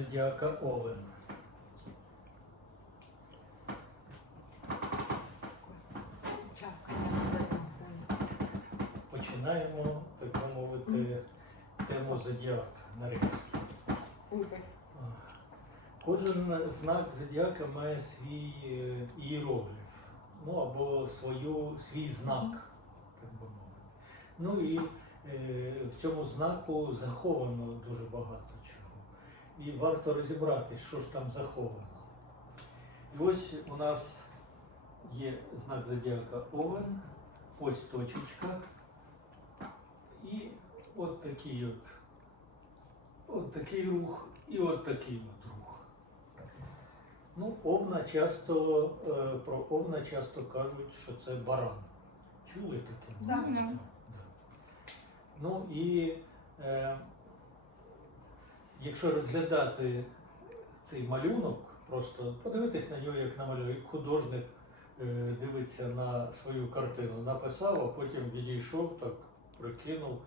зодіака Овен. Починаємо, так би мовити, тему зодіака нарешті. А, Кожен знак зодіака має свій е, іерогліф, ну або свою, свій знак, так би мовити. Ну і е, в цьому знаку заховано дуже багато чого. І варто розібрати, що ж там заховано. І ось у нас є знак зодіака Овен, ось точечка. І от такий от, от такий рух, і от такий от рух. Ну, овна часто, е, про овна часто кажуть, що це баран. Чули таке? Да. Да. Да. Ну і е, якщо розглядати цей малюнок, просто подивитись на нього, як на малюнок, як художник е, дивиться на свою картину, написав, а потім відійшов, так прикинув.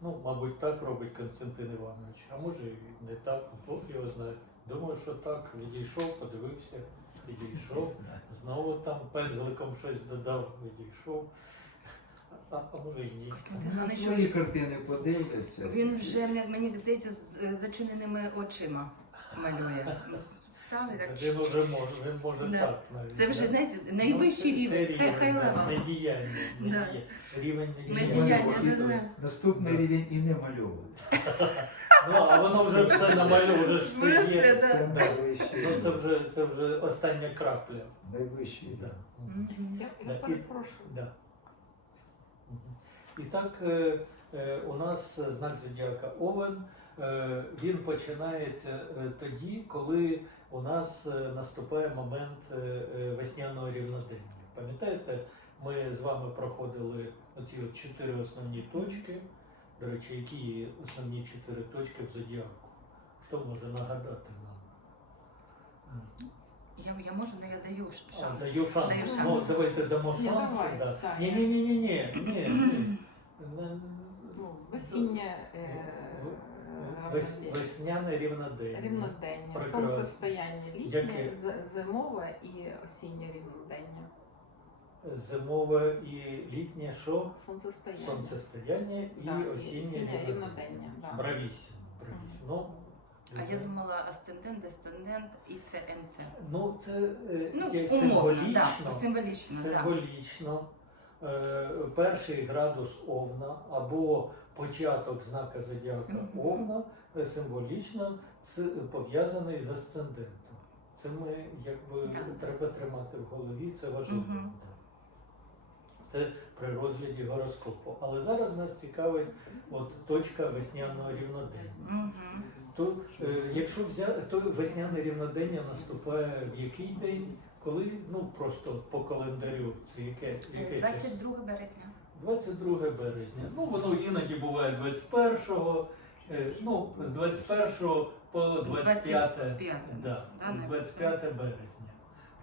Ну, мабуть, так робить Константин Іванович, а може і не так, Бог його знає. Думаю, що так, відійшов, подивився, відійшов. Знову там пензликом щось додав, відійшов. А може. Костянтин Ну, картини подивляться. він вже мені здається з е, зачиненими очима малює. Став і так. Він вже може, він може Да. так навіть. Це вже да. знаєте, найвищий Ну, це- рівень. Це Хай хай рівень, да, лева. недіяння, Да. рівень недіяння. Наступний Да. рівень і не малювати. Ну, а воно вже все намалює, вже ж все Вже все, є. да. Це Ну, найвищий. це вже, це вже остання крапля. Найвищий. Да. Мгм. Я, Да, я і- перепрошую. Да. І так, е, е, у нас знак зодіака Овен. Е, Він починається тоді, коли у нас наступає момент весняного рівнодення. Пам'ятаєте, ми з вами проходили оці от чотири основні точки. До речі, які є основні чотири точки в зодіаку? Хто може нагадати нам? Я, я можу, але я даю ш- А, шанс. даю шанс. Ну, давайте дамо Ні, шанс. давай, Да. Ні, ні, ні, ні, ні, ні, ні. Не- Ну, весіннє е, Вес, весняне рівнодення. рівнодення, сонцестояння літнє, з- зимове і осіннє рівнодення. Зимове і літнє що? Сонцестояння. Сонцестояння і Да, і осіннє осіннє рівнодення. рівнодення, да. Бравісім. бравісім. Ну, А я думала асцендент, десцендент і це МЦ. ну, це е, Ну, є умовно, символічно. да, символічно, да. символічно. Е, перший градус Овна або початок знака зодіака Овна е, символічно пов'язаний з асцендентом. Це ми якби треба тримати в голові, це важливо. Це при розгляді гороскопу. Але зараз нас цікавить от точка весняного рівнодення. То, е, якщо взяти, то весняне рівнодення наступає в який день, коли ну просто по календарю, це яке, яке Е, число? 22 березня. 22 березня. Ну воно іноді буває 21-го, е, ну з 21 по 25, 25, да, да, 25 березня.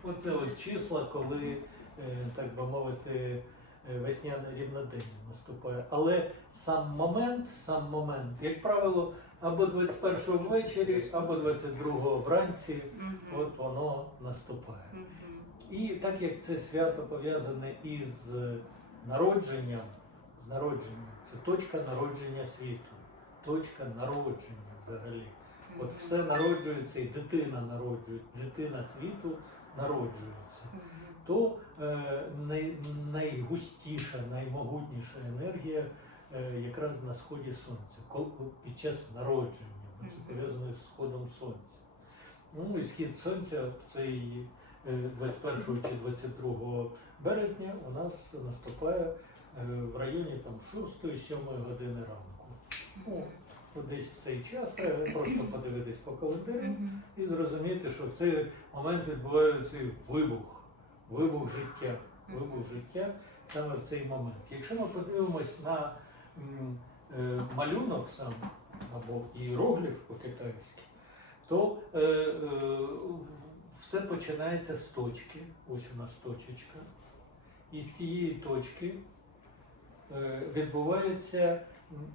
Оце ось числа, коли, е, так би мовити, е, весняне рівнодення наступає. Але сам момент, сам момент, як правило, або 21 ввечері, або 22 вранці, от воно наступає. І так як це свято пов'язане із е, народженням, з народженням, це точка народження світу, точка народження взагалі. От все народжується, і дитина народжується, дитина світу народжується. То е, най, найгустіша, наймогутніша енергія якраз на сході сонця, під час народження, це пов'язано з сходом сонця. Ну і схід сонця в цей е, 21 чи 22 березня у нас наступає е, в районі там 6-7 години ранку. Ну, десь в цей час треба просто подивитись по календарю і зрозуміти, що в цей момент відбувається вибух, вибух життя, вибух життя саме в цей момент. Якщо ми подивимось на е, малюнок сам або іерогліф по-китайськи, то е, е, все починається з точки. Ось у нас точечка. І з цієї точки е, відбувається,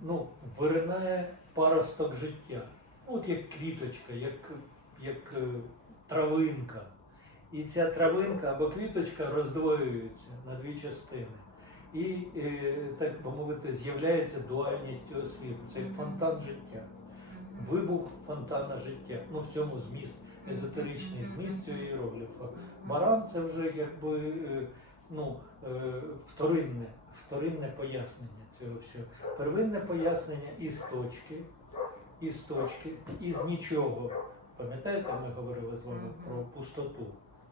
ну, виринає паросток життя. от як квіточка, як, як е, травинка. І ця травинка або квіточка роздвоюється на дві частини. І, е, так би мовити, з'являється дуальність цього світу. Це як фонтан життя, вибух фонтана життя. Ну, в цьому зміст, езотеричний зміст цього іерогліфа. Баран це вже якби е, ну, е, вторинне, вторинне пояснення цього всього. Первинне пояснення із точки, із точки, із нічого. Пам'ятаєте, ми говорили з вами про пустоту,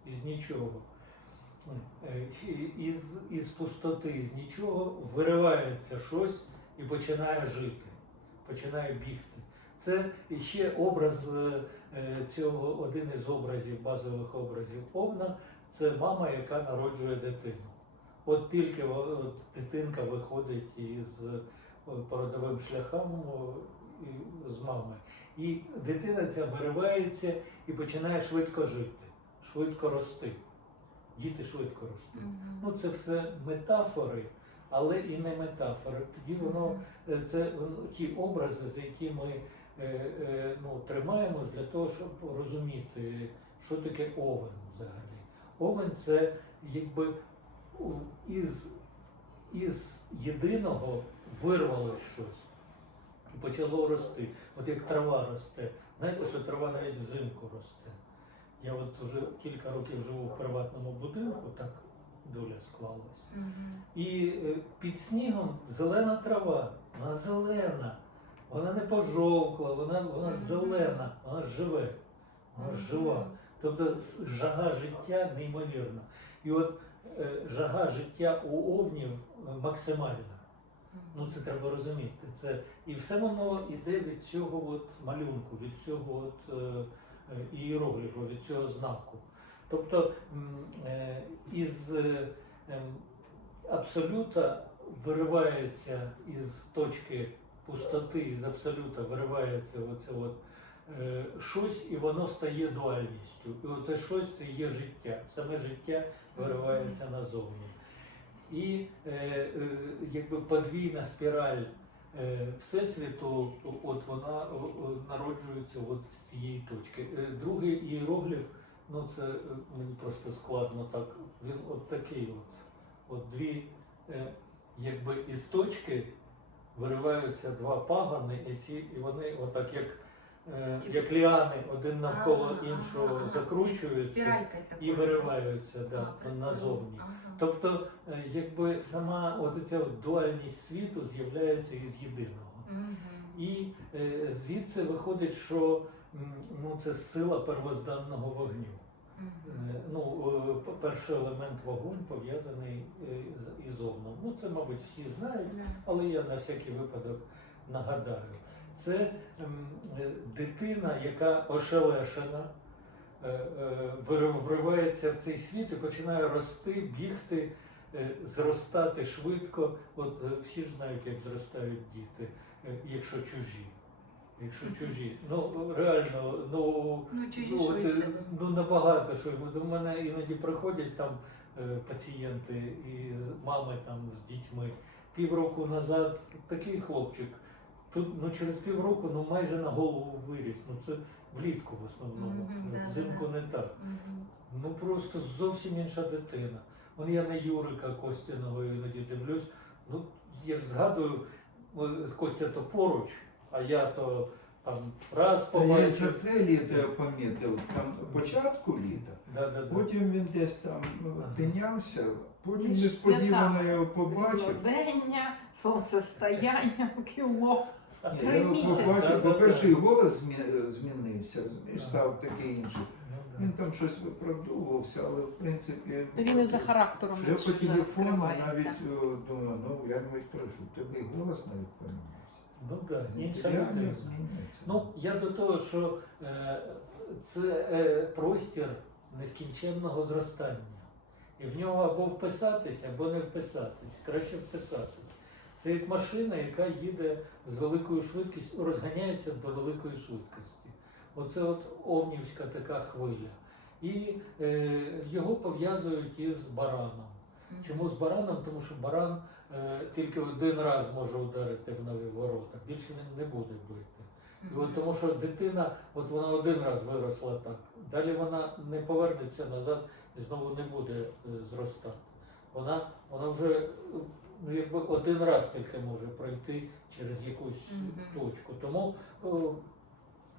із нічого. Е, Із, із пустоти, з нічого виривається щось і починає жити, починає бігти. Це ще образ е, е, цього, один із образів, базових образів овна, це мама, яка народжує дитину. От тільки от дитинка виходить із породовим шляхом з мами. І дитина ця виривається і починає швидко жити, швидко рости. Діти швидко ростуть. Мгм. Ну, це все метафори, але і не метафори. Тоді воно е, це ті образи, за які ми е, е, ну, тримаємось для того, щоб розуміти, що таке овен взагалі. Овен це якби із, із єдиного вирвалось щось і почало рости. От як трава росте. Знаєте, що трава навіть взимку росте. Я от вже кілька років живу в приватному будинку, так доля склалась. Мгм. І е, під снігом зелена трава, вона зелена, вона не пожовкла, вона, вона зелена, вона живе, вона жива. Тобто жага життя неймовірна. І от е, жага життя у овнів максимальна. Ну це треба розуміти. Це і все воно йде від цього от малюнку, від цього от е, ієрогліфу, від цього знаку. Тобто е, із е, абсолюта виривається із точки пустоти, із абсолюта виривається оце от, е, щось, і воно стає дуальністю. І оце щось це є життя. Саме життя виривається назовні. І е, е, якби подвійна спіраль е, Всесвіту, от вона о, о, народжується от з цієї точки. Е, другий іерогліф, ну це е, мені просто складно так. Він от такий от. От дві, е, якби із точки вириваються два пагани, і ці, і вони отак як, е, як ліани один навколо іншого закручуються і вириваються да, назовні. Тобто, е, якби сама от ця дуальність світу з'являється із єдиного. І е, звідси виходить, що ну, це сила первозданного вогню. Ну, перший елемент вогонь пов'язаний із овном. Ну, це, мабуть, всі знають, але я на всякий випадок нагадаю. Це ем, е, дитина, яка ошелешена, е, е, вривається в цей світ і починає рости, бігти, зростати швидко. От всі ж знають, як зростають діти, якщо чужі. Якщо чужі. Ну реально, ну Ну, чужі Ну, от, ну набагато швидко. До мене іноді приходять там пацієнти і мами там з дітьми. Півроку назад такий хлопчик. Тут ну через півроку ну майже на голову виріс. Ну це влітку в основному. Взимку да. не так. Ну просто зовсім інша дитина. Вон я на Юрика Костяного іноді дивлюсь. Ну я ж згадую, Костя то поруч, а я то там раз Та я за це літо я помітив, там початку літа, Да, да, да. потім він десь там ну, тинявся, потім несподівано його побачив. Дення, сонцестояння, кілок. Ні, я побачив, по-перше, і голос змі- змінився, розумієш, став такий інший. Ну. Він там щось виправдовувався, але в принципі. Та він і за характером більше по телефону навіть о, думаю, ну я навіть кажу, в тебе і голос навіть помінявся. Ну так, інша Реально людина. змінюється. Ну, я до того, що е, це е, простір нескінченного зростання. І в нього або вписатись, або не вписатись. Краще вписатись. Це як машина, яка їде з великою швидкістю, розганяється до великої швидкості. Оце от овнівська така хвиля. І е, його пов'язують із бараном. Чому з бараном? Тому що баран е, тільки один раз може ударити в нові ворота, більше він не буде бити. І от тому що дитина, от вона один раз виросла так, далі вона не повернеться назад і знову не буде е, зростати. Вона, вона вже ну, якби один раз тільки може пройти через якусь Мгм. точку. Тому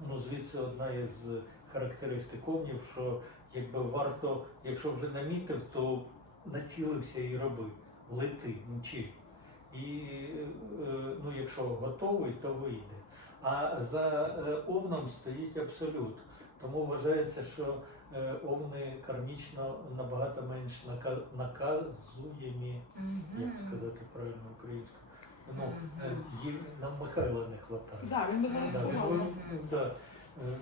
ну, звідси одна із характеристик овнів, що якби варто, якщо вже намітив, то націлився і роби, лети, мчи. І е, ну, якщо готовий, то вийде. А за е, овном стоїть абсолют. Тому вважається, що е, овни кармічно набагато менш наказуємі, як сказати правильно українською. Ну, е, їм нам Михайла не вистачає. Так, він Да, він да. Е,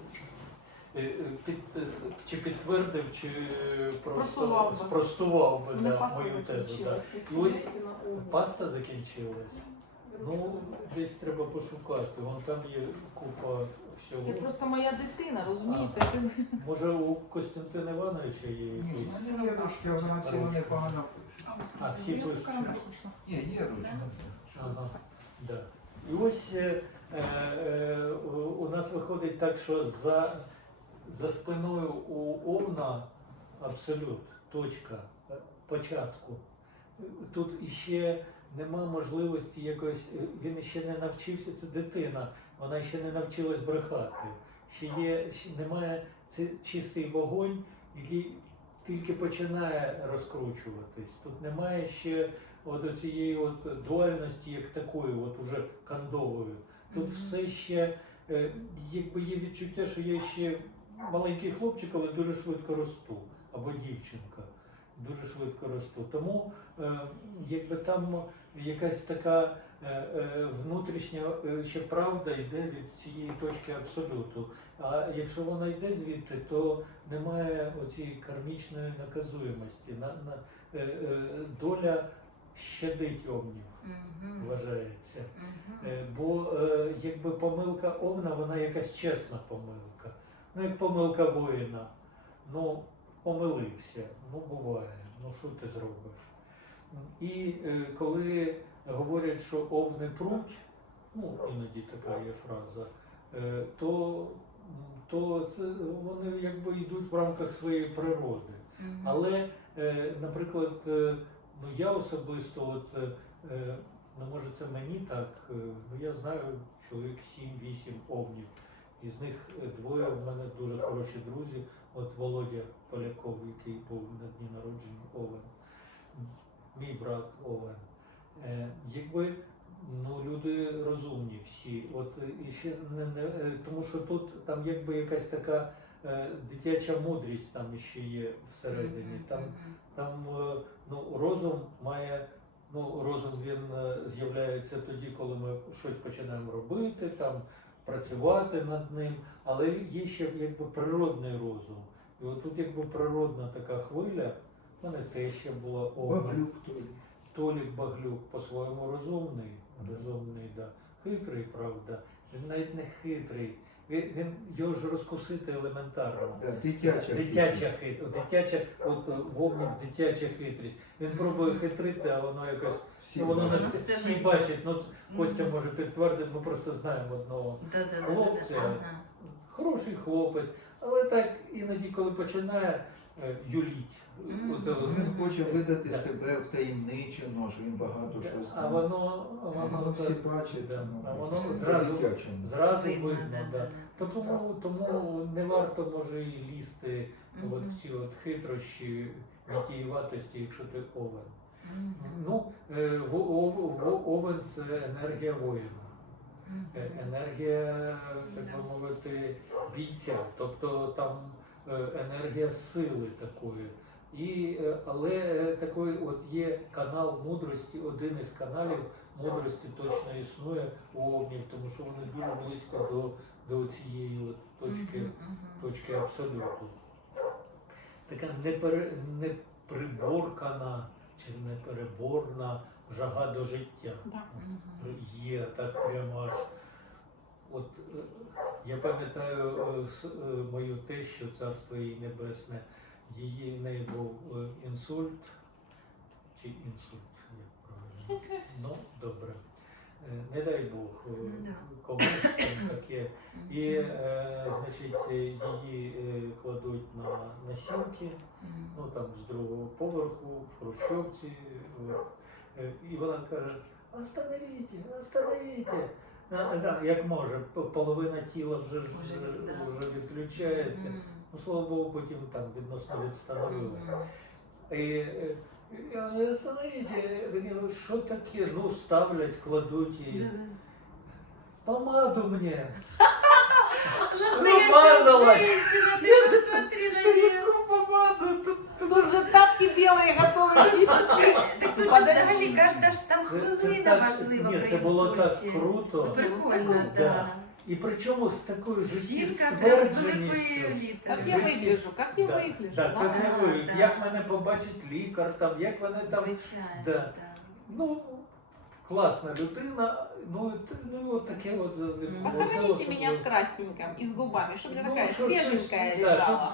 е, е, під, е, чи підтвердив, чи просто Спростував би. спростував да, мою тезу. Да. І ось Паста закінчилась. Ну, десь треба пошукати. Вон там є купа Це просто моя дитина, розумієте? Може, у Костянтина Івановича є Ні, якийсь? є ручки, але вона ціла непогано пише. А, всі пишуть. Ні, є ручка. Ага, да. І ось е, е, е, у- у нас виходить так, що за, за спиною у Овна абсолют, точка е, початку. Тут іще нема можливості якось, е, він ще не навчився, це дитина, вона ще не навчилась брехати. Ще є, ще немає це чистий вогонь, який тільки починає розкручуватись. Тут немає ще от цієї от дуальності, як такої, от уже кандової. Тут Мгм. все ще, е, якби є відчуття, що я ще маленький хлопчик, але дуже швидко росту, або дівчинка. Дуже швидко росту. Тому е, якби там якась така внутрішня е, ще правда йде від цієї точки абсолюту. А якщо вона йде звідти, то немає оцієї кармічної наказуємості. На, на, е, е, доля щадить овнів, вважається. Е, Бо е, якби помилка овна, вона якась чесна помилка. Ну, як помилка воїна. Ну, помилився, ну буває, ну що ти зробиш? І е, коли говорять, що овни пруть, ну іноді така є фраза, е, то, то це вони якби йдуть в рамках своєї природи. Але, е, наприклад, е, ну я особисто, от, ну може це мені так, ну я знаю чоловік 7-8 овнів. Із них двоє в мене дуже хороші друзі. От Володя Поляков, який був на дні народження Овен, мій брат Овен. Е, якби ну, люди розумні всі. От е, і ще не, не е, тому, що тут там якби якась така е, дитяча мудрість там ще є всередині. Там там ну, розум має, ну, розум він з'являється тоді, коли ми щось починаємо робити, там, працювати над ним, але є ще якби природний розум. І от тут якби природна така хвиля, в мене теща була овна. Толік Баглюк по-своєму розумний, розумний, да. хитрий, правда. Він навіть не хитрий. Він, він його ж розкусити елементарно. Да, дитяча. Дитяча хитрість, дитяча, от е, вовник дитяча хитрість. Він пробує хитрити, а воно якось Всі ну, воно не бачать. всі бачать. Ну Костя може підтвердити, ми просто знаємо одного. хлопця. Хороший хлопець, але так іноді, коли починає е, юліть, оце от, Він хоче видати Да. себе втаємничено, що він багато Да, щось. а воно, воно Ну, всі так, бачать, да, ну, а воно зразу, зразу Видно, да, да. да, То Тому, тому не варто може і лізти Мгм. от в ці от хитрощі, витіюватості, якщо ти овен. Мгм. Ну, е, в, ов- в- овен це енергія воїна. Е, енергія, так би мовити, бійця, тобто там е, енергія сили такої. І, е, але е, такий от є канал мудрості, один із каналів мудрості точно існує у овнів, тому що вони дуже близько до, до цієї от точки, точки абсолюту. Така непер, неприборкана чи непереборна жага до життя є так прямо аж. От е, я пам'ятаю е, е, мою тещу, царство їй небесне, її в неї був інсульт чи інсульт, як правильно. Ну, добре. Не дай Бог, е, комусь там таке. І, значить, її кладуть на носілки, ну там з другого поверху, в Хрущовці. І вона каже: Остановіть, остановіть. Як може, половина тіла вже, ж- Вже вже відключається. Ну, слава Богу, потім там відносно відстановилося. І е, Вони говорять, що таке? Ну, ставлять, кладуть її. Помаду мені. Настоящая Тут, тут Тут же тапки белые готовы нести. Так тут же Подожди. взагалі кожна ж там Це, це хвилина так, важлива ні, при це було так інсульті. круто. Прикольно, Да. так. І причому з такою Жінка прям з великою життєствердженістю. Как літерою. я выгляжу, как я Да, выгляжу. да, да? як, я Да, вигляд- да. як мене побачить лікар, там, як мене там. Звичайно, Да. так. Ну, класна людина. Ну, ну от таке от від- Мгм. А оце Похороните меня в красненьком и с губами, чтобы я такая Ну, щоб щось- свеженькая да, лежала.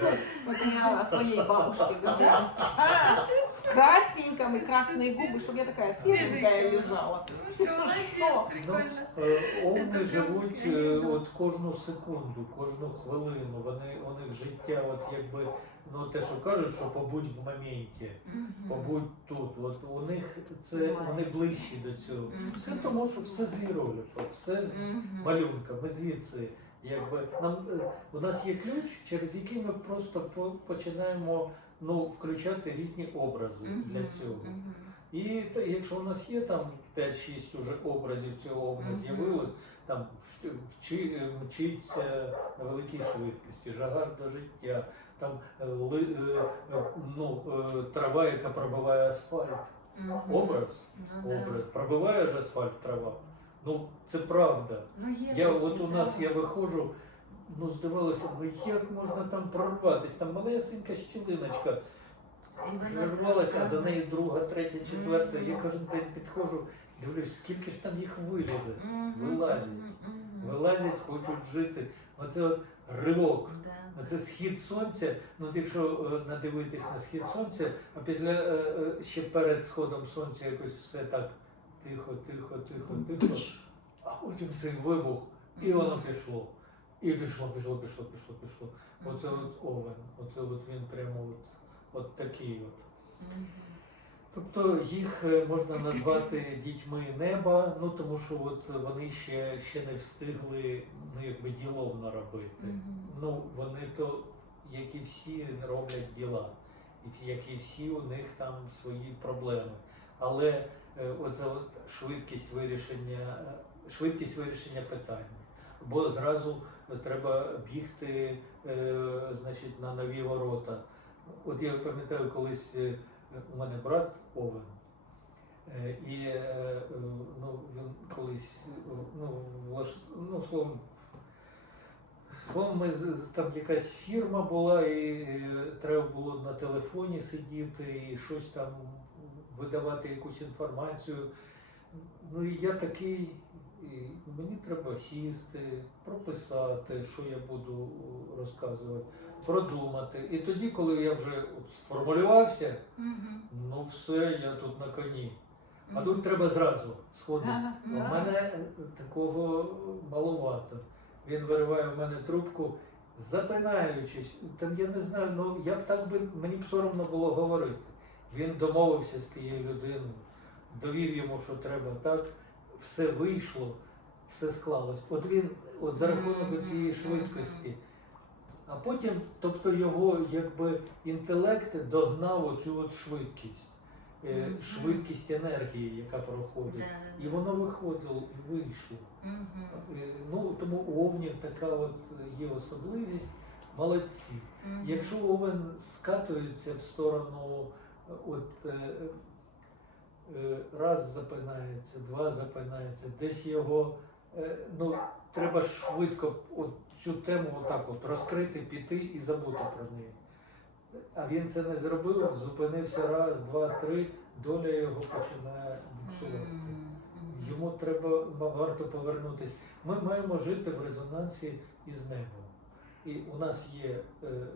да. Вот я своей бабушке говорю красненьком и красные губы, чтобы я такая свеженькая лежала. Молодець, прикольно. Е, Овни прям живуть е, приємно. от кожну секунду, кожну хвилину. Вони у них життя, от якби ну те, що кажуть, що побудь в моменті, Мгм. побудь тут. От у них це Буває. вони ближчі до цього. Мгм. Все тому, що все з іерогліфа, все з Мгм. малюнка. Ми звідси, якби нам е, у нас є ключ, через який ми просто по- починаємо ну включати різні образи Мгм. для цього. Мгм. І та- якщо у нас є там 5-6 уже образів цього овна Мгм. з'явилось, там вч- вчи, мчиться на великій швидкості, жага до життя, там е, ли, е, е, ну, е, трава, яка пробиває асфальт. Мгм. Образ, Ну, да. образ. Пробиває ж асфальт трава. Ну, це правда. Ну, є Я такі, от у нас да. я виходжу, ну здавалося, ну як можна там прорватись? Там малесенька щілиночка. А за нею друга, третя, четверта. Я кожен день підходжу, дивлюсь, скільки ж там їх вилізе. Вилазять. Вилазять, хочуть жити. Оце ривок. Оце схід сонця. Ну, якщо е, надивитись на схід сонця, а після е, е, ще перед сходом сонця якось все так тихо, тихо, тихо, тихо. А потім цей вибух, і воно пішло. І пішло, пішло, пішло, пішло, пішло. Оце от овен. Оце от він прямо от, от такий от. Тобто їх е, можна назвати дітьми неба, ну тому що от вони ще, ще не встигли ну, якби діловно робити. Мгм. Ну вони то, як і всі, роблять діла, як і всі, у них там свої проблеми. Але е, оця от швидкість вирішення, е, швидкість вирішення питання. Бо зразу треба бігти, е, значить, на нові ворота. От я пам'ятаю, колись е, у мене брат Овен. Е, І ну, він колись ну, влаш... ну, словом, словом, ми там якась фірма була, і треба було на телефоні сидіти і щось там видавати якусь інформацію. Ну і я такий, мені треба сісти, прописати, що я буду розказувати, продумати. І тоді, коли я вже от сформулювався, ну все, я тут на коні. А тут треба зразу сходити. У мене такого маловато. Він вириває в мене трубку, запинаючись. Там я не знаю, ну я б так би мені б соромно було говорити. Він домовився з тією людиною, довів йому, що треба так, все вийшло, все склалось. От він, от за рахунок цієї швидкості. А потім, тобто його якби інтелект догнав оцю от швидкість, е, швидкість енергії, яка проходить. І воно виходило і вийшло. Е, Ну тому у овнів така от є особливість. Молодці. Якщо овен скатується в сторону, от е, раз запинається, два запинається, десь його ну треба швидко от цю тему отак от розкрити, піти і забути про неї. А він це не зробив, зупинився раз, два, три, доля його починає буксувати. Йому треба варто повернутися. Ми маємо жити в резонансі із небом. І у нас є е, е,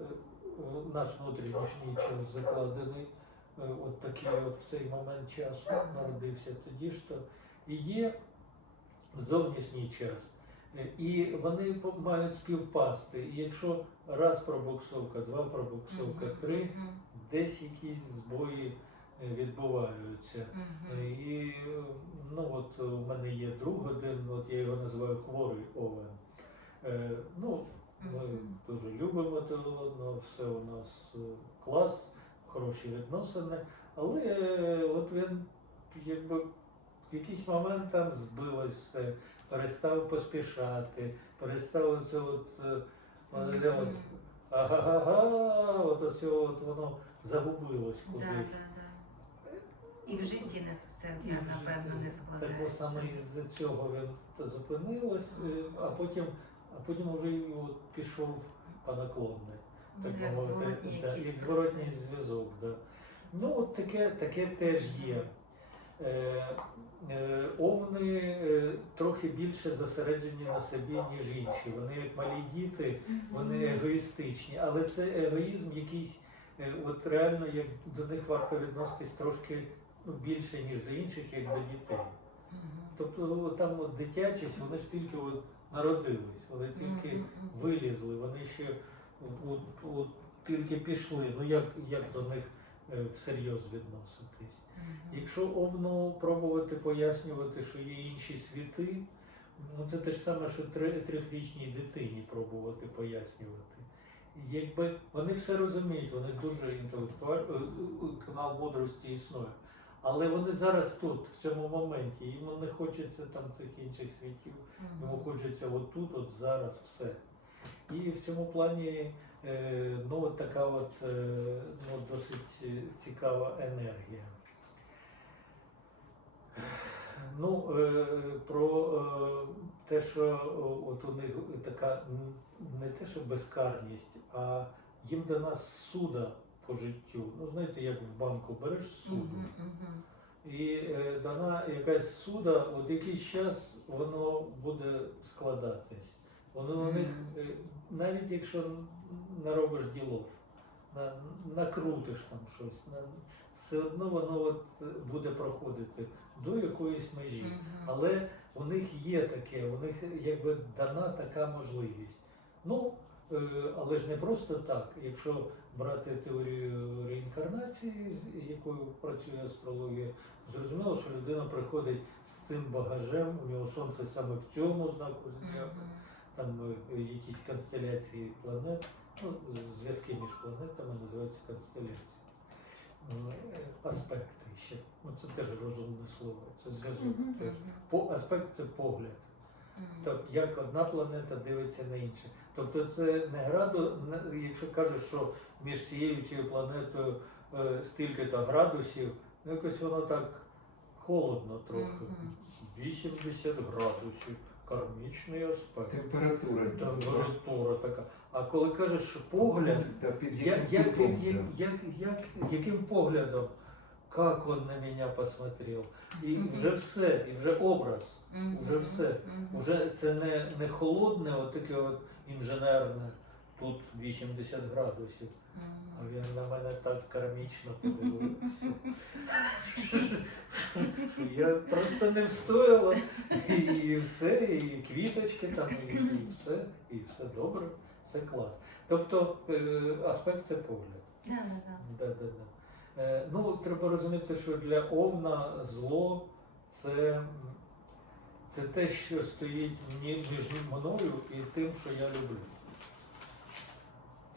наш внутрішній час закладений, е, от такий от в цей момент часу народився тоді то. і є зовнішній час. Е, І вони мають співпасти. І якщо раз пробуксовка, два пробуксовка, Мгм, три, мгм, десь якісь збої е, відбуваються. мгм. І ну от у мене є друг один, от я його називаю хворий овен. Е, ну, ми Мгм. дуже любимо один одного, все у нас клас, хороші відносини, але от він якби в якийсь момент там збилось все, перестав поспішати, перестав це от, е, е, от ага-га-га, от оце от воно загубилось кудись. да, да. І в житті не все, І напевно, не складається. Так саме із цього він зупинилось, е, а потім, а потім уже й от пішов по наклонний. Так Ну, би мовити, зворотній да, якийсь зворотній зв'язок. Да. Ну, от таке, таке теж є. Е, е, овни е, трохи більше зосереджені на собі, ніж інші. Вони як малі діти, вони егоїстичні, але це егоїзм якийсь, от реально як до них варто відноситись трошки ну, більше, ніж до інших, як до дітей. Тобто там от дитячість, вони ж тільки от народились, вони тільки вилізли, вони ще от, от, тільки пішли. Ну як, як до них всерйоз відноситись? Якщо овну пробувати пояснювати, що є інші світи, ну це те ж саме, що трьохрічній дитині пробувати пояснювати. Якби вони все розуміють, вони дуже інтелектуальні, канал мудрості існує. Але вони зараз тут, в цьому моменті, їм не хочеться там цих інших світів, йому хочеться отут, от зараз все. І в цьому плані е, ну, от така от, е, ну, досить е, цікава енергія. Ну, е, про е, те, що е, от у них така не те, що безкарність, а їм до нас суда по життю. Ну, знаєте, як в банку береш суду. Мгм, мгм. І е, дана якась суда, от якийсь час воно буде складатись. Воно у них, е, навіть якщо не робиш ділов, на, накрутиш там щось, на, все одно воно от буде проходити до якоїсь межі. Мгм. Але у них є таке, у них якби дана така можливість. Ну, е, але ж не просто так. Якщо брати теорію реінкарнації, з якою працює астрологія, зрозуміло, що людина приходить з цим багажем, у нього сонце саме в цьому знаку зодіаку. Там якісь констеляції планет, ну, зв'язки між планетами називаються констеляції. Аспекти ще. Ну, це теж розумне слово. Це зв'язок. По аспект це погляд. Мгм. Тобто як одна планета дивиться на інше. Тобто це не граду, якщо кажеш, що між цією і цією планетою е, стільки-то градусів, ну якось воно так холодно трохи. Мгм. 80 градусів, кармічний аспект. Температура. Температура така. А коли кажеш, погляд, Та під я, яким як, кутом, як, да. як, як, яким поглядом, як він на мене посмотрел, і Мгм. вже все, і вже образ. Мгм. Уже все. Мгм. Уже це не, не холодне, от таке от інженерне, тут 80 градусів. А він на мене так кармічно подивився. Я просто не встояла. І, все, і квіточки там, і, все, і все добре, все клас. Тобто е, аспект це погляд. Да, да, да. Да, да, да. Е, ну, треба розуміти, що для овна зло це, це те, що стоїть між мною і тим, що я люблю.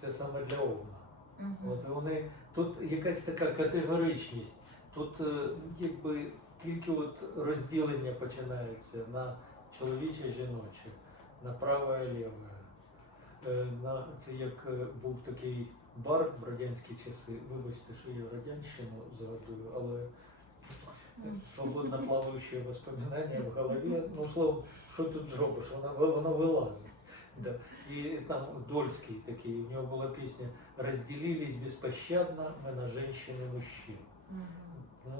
Це саме для овна. Мгм. От вони тут якась така категоричність. Тут е, якби тільки от розділення починається на чоловіче жіноче, на праве і ліве. Е, На це як е, був такий бар в радянські часи. Вибачте, що я радянщину згадую, але свободно плаваючі воспоминання в голові. Ну, словом, що тут зробиш? Вона воно вилазить. Да. І там Дольський такий, у нього була пісня «Розділились безпощадно ми на женщин і мужчин». Мгм.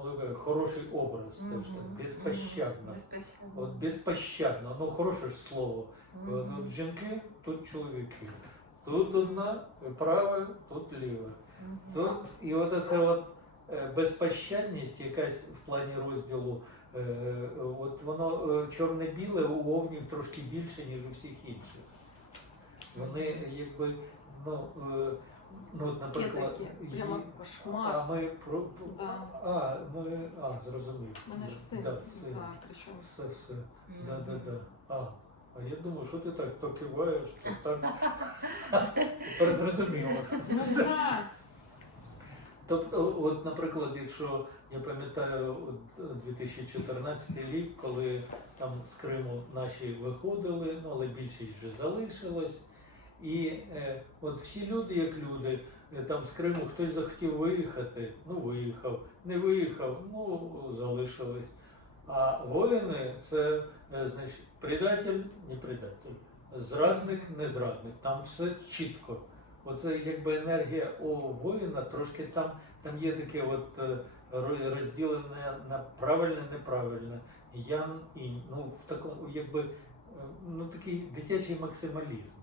Ну, такий хороший образ, теж так, Мгм. безпощадно. Безпощадно. От безпощадно, ну хороше ж слово. От, Мгм. от жінки, тут чоловіки. Тут одна праве, тут ліве. Мгм. Тут, і от це от е, безпощадність, якась в плані розділу, е, от От воно е, чорне-біле у овнів трошки більше, ніж у всіх інших. Вони якби, ну, е, ну наприклад, ї- прямо кошмар. а ми про Да. а, ми, а, зрозумів. Мене ж син. Да, син. Причому. Все, все. Мгм. Да, да, да. А, а я думаю, що ти так то киваєш, так. Тепер зрозуміло. Ну. Тобто, от, наприклад, якщо я пам'ятаю от, 2014 рік, коли там з Криму наші виходили, ну але більшість вже залишилось. І е, от всі люди, як люди, е, там з Криму хтось захотів виїхати, ну виїхав, не виїхав, ну залишились. А воїни це е, значить предатель, не предатель, зрадник, не зрадник. Там все чітко. Оце якби енергія у воїна, трошки там, там є таке от е, розділене на правильне, неправильне. Ян інь. Ну, в такому, якби, е, ну такий дитячий максималізм.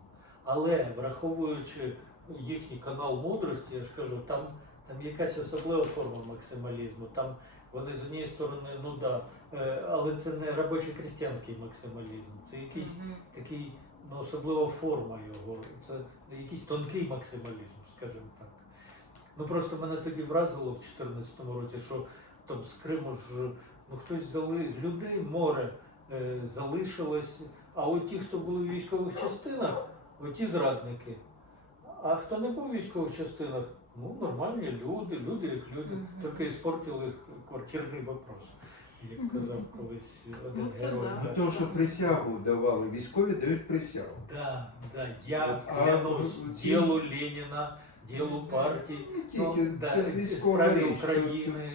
Але враховуючи їхній канал мудрості, я ж кажу, там, там якась особлива форма максималізму. Там вони з однієї сторони, ну да, е, але це не робочий крістянський максималізм, це якийсь Мгм. такий, ну, особлива форма його. Це якийсь тонкий максималізм, скажімо так. Ну просто мене тоді вразило в 2014 році, що там з Криму ж ну хтось зали людей море е, залишилось. А от ті, хто були в військових частинах, оті зрадники. А хто не був в військових частинах, ну нормальні люди, люди як люди, Мгм. тільки іспортили їх квартирний вопрос, як казав колись один Ну, це герой. да. А то, що присягу давали, військові дають присягу. Да, да, я а клянусь ці- ділу Леніна, ділу партії, тільки да, справі річ. України.